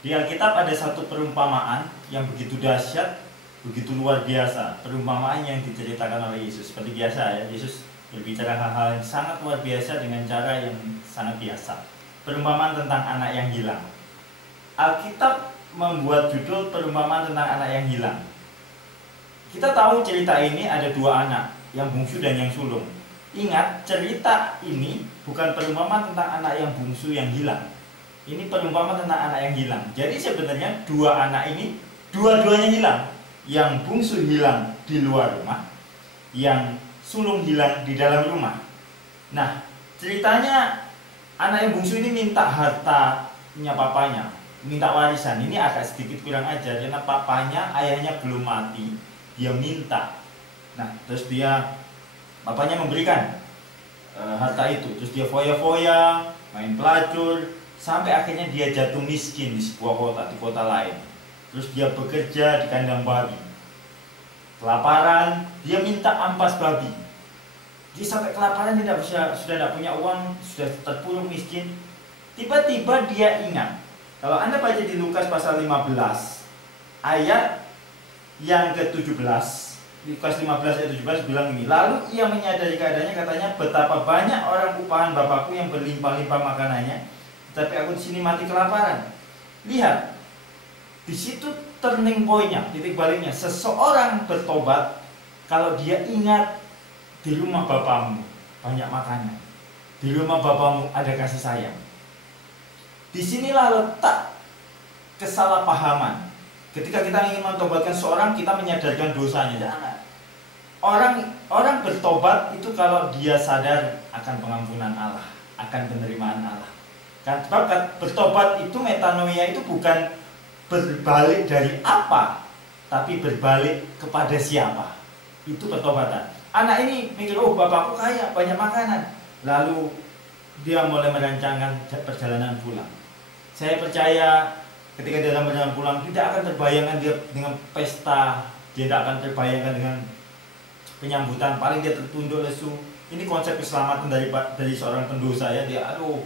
Di Alkitab ada satu perumpamaan yang begitu dahsyat, begitu luar biasa. Perumpamaan yang diceritakan oleh Yesus. Seperti biasa ya, Yesus berbicara hal-hal yang sangat luar biasa dengan cara yang sangat biasa. Perumpamaan tentang anak yang hilang. Alkitab membuat judul perumpamaan tentang anak yang hilang. Kita tahu cerita ini ada dua anak, yang bungsu dan yang sulung. Ingat, cerita ini bukan perumpamaan tentang anak yang bungsu yang hilang. Ini perumpamaan tentang anak yang hilang. Jadi sebenarnya dua anak ini dua-duanya hilang. Yang bungsu hilang di luar rumah, yang sulung hilang di dalam rumah. Nah, ceritanya anak yang bungsu ini minta hartanya papanya, minta warisan. Ini agak sedikit kurang ajar karena papanya, ayahnya belum mati, dia minta. Nah, terus papanya memberikan harta itu. Terus dia foya-foya, main pelacur, sampai akhirnya dia jatuh miskin di sebuah kota, di kota lain. Terus dia bekerja di kandang babi. Kelaparan, dia minta ampas babi. Dia sampai kelaparan, sudah tidak punya uang, sudah terpuruk miskin. Tiba-tiba dia ingat. Kalau Anda baca di Lukas pasal 15 ayat yang ke-17, Lukas 15 ayat 17 bilang ini, lalu ia menyadari keadaannya, katanya, betapa banyak orang upahan Bapakku yang berlimpah-limpah makanannya, tapi aku di sini mati kelaparan. Lihat, di situ turning point-nya, titik baliknya. Seseorang bertobat kalau dia ingat di rumah Bapamu banyak makanan, di rumah Bapamu ada kasih sayang. Disinilah letak kesalahpahaman. Ketika kita ingin mentobatkan seorang, kita menyadarkan dosanya. Jangan. Orang bertobat itu kalau dia sadar akan pengampunan Allah, akan penerimaan Allah. Sebab bertobat itu, metanoia itu bukan berbalik dari apa, tapi berbalik kepada siapa. Itu pertobatan. Anak ini mikir, oh bapakku kaya, banyak makanan. Lalu dia mulai merancangkan perjalanan pulang. Saya percaya ketika dia dalam perjalanan pulang, tidak akan terbayangkan dia dengan pesta, dia tidak akan terbayangkan dengan penyambutan. Paling dia tertunduk lesu. Ini konsep keselamatan dari seorang pendosa ya. Dia, aduh,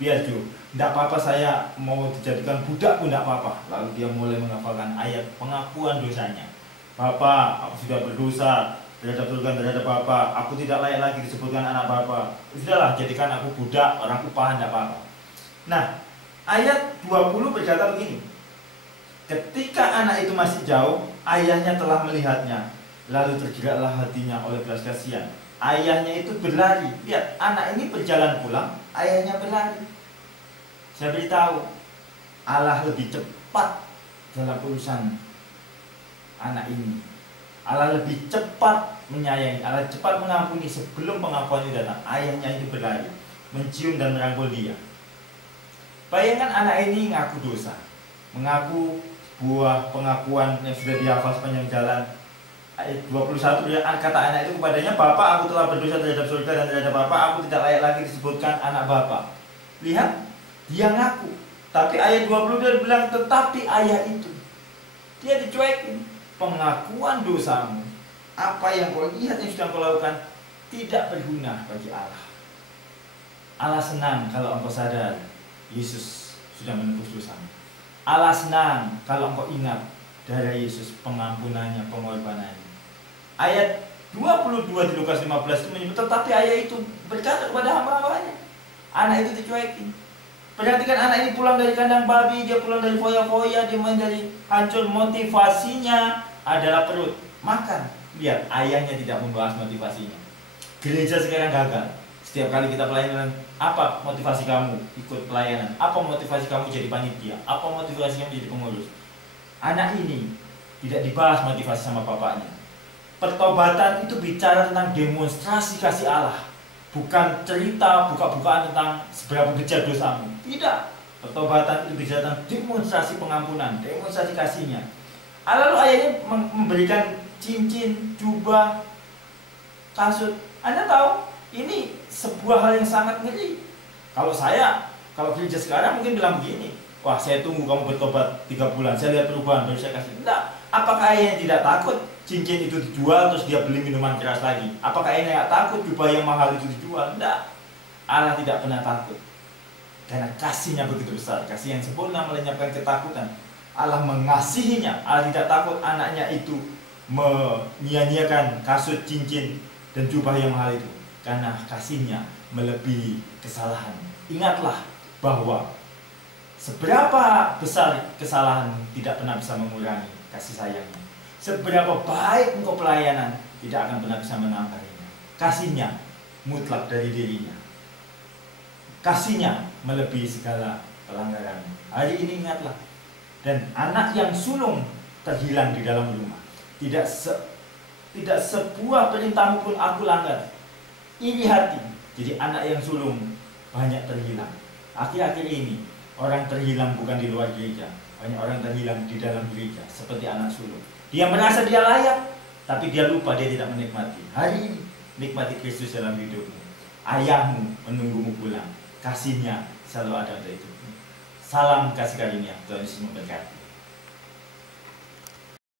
biar juga, tidak apa-apa, saya mau dijadikan budak pun tidak apa-apa. Lalu dia mulai menghafalkan ayat pengakuan dosanya. Bapak, aku sudah berdosa terhadap Tuhan, terhadap Bapak. Aku tidak layak lagi disebutkan anak Bapak. Sudahlah, jadikan aku budak, orang upahan, tidak apa-apa. Nah, ayat 20 berkata begini. Ketika anak itu masih jauh, ayahnya telah melihatnya. Lalu tergeraklah hatinya oleh belas kasihan. Ayahnya itu berlari. Lihat, anak ini berjalan pulang, ayahnya berlari. Saya beritahu, Allah lebih cepat dalam urusan anak ini. Allah lebih cepat menyayangi, Allah cepat mengampuni sebelum pengakuan itu datang. Ayahnya itu berlari, mencium dan merangkul dia. Bayangkan anak ini ngaku dosa, mengaku buah pengakuan yang sudah dihafal sepanjang jalan. Ayat 21 kata anak itu kepadanya, Bapak, aku telah berdosa terhadap surga dan terhadap Bapak, aku tidak layak lagi disebutkan anak Bapak. Lihat, dia ngaku. Tapi ayat 20 dia bilang, tetapi ayah itu, dia dicuekin. Pengakuan dosamu, apa yang kau lihat yang sudah kau lakukan, tidak berguna bagi Allah. Allah senang kalau engkau sadar Yesus sudah menebus dosamu. Allah senang kalau engkau ingat darah Yesus, pengampunannya, pengorbanannya. Ayat 22 di Lukas 15 itu menyebut, tetapi ayah itu berkata kepada hamba-hambanya. Anak itu dicuekin. Perhatikan, anak ini pulang dari kandang babi, dia pulang dari foya-foya, dia main dari hancur. Motivasinya adalah perut, makan. Lihat, ayahnya tidak membahas motivasinya. Gereja sekarang gagal. Setiap kali kita pelayanan, apa motivasi kamu ikut pelayanan? Apa motivasi kamu jadi panitia? Apa motivasi kamu jadi pengurus? Anak ini tidak dibahas motivasi sama bapaknya. Pertobatan itu bicara tentang demonstrasi kasih Allah, bukan cerita buka-bukaan tentang seberapa bejat dosamu. Tidak. Pertobatan itu bicara tentang demonstrasi pengampunan, demonstrasi kasihnya. Lalu ayahnya memberikan cincin, jubah, kasut. Anda tahu, ini sebuah hal yang sangat ngeri. Kalau gereja sekarang mungkin bilang begini, wah, saya tunggu kamu bertobat 3 bulan, saya lihat perubahan baru saya kasih. Tidak. Apakah ayahnya tidak takut cincin itu dijual terus dia beli minuman keras lagi? Apakah ayahnya tidak takut jubah yang mahal itu dijual? Tidak. Allah tidak pernah takut. Karena kasihnya begitu besar, kasih yang sempurna melenyapkan ketakutan. Allah mengasihinya, Allah tidak takut anaknya itu menyia-nyiakan kasut, cincin, dan jubah yang mahal itu. Karena kasihnya melebihi kesalahan. Ingatlah bahwa seberapa besar kesalahan tidak pernah bisa mengurangi kasih sayangnya. Seberapa baik engkau pelayanan tidak akan pernah bisa menambahnya. Kasihnya mutlak dari dirinya. Kasihnya melebihi segala pelanggaran. Hari ini ingatlah. Dan anak yang sulung terhilang di dalam rumah. Tidak sebuah perintahmu pun aku langgar. Iri hati. Jadi anak yang sulung banyak terhilang. Akhir-akhir ini orang terhilang bukan di luar gereja. Banyak orang terhilang di dalam gereja. Seperti anak sulung. Dia merasa dia layak, tapi dia lupa, dia tidak menikmati. Hari ini nikmati Kristus dalam hidupmu. Ayahmu menunggumu pulang. Kasihnya selalu ada untuk itu. Salam kasih karunia, Tuhan Yesus memberkati.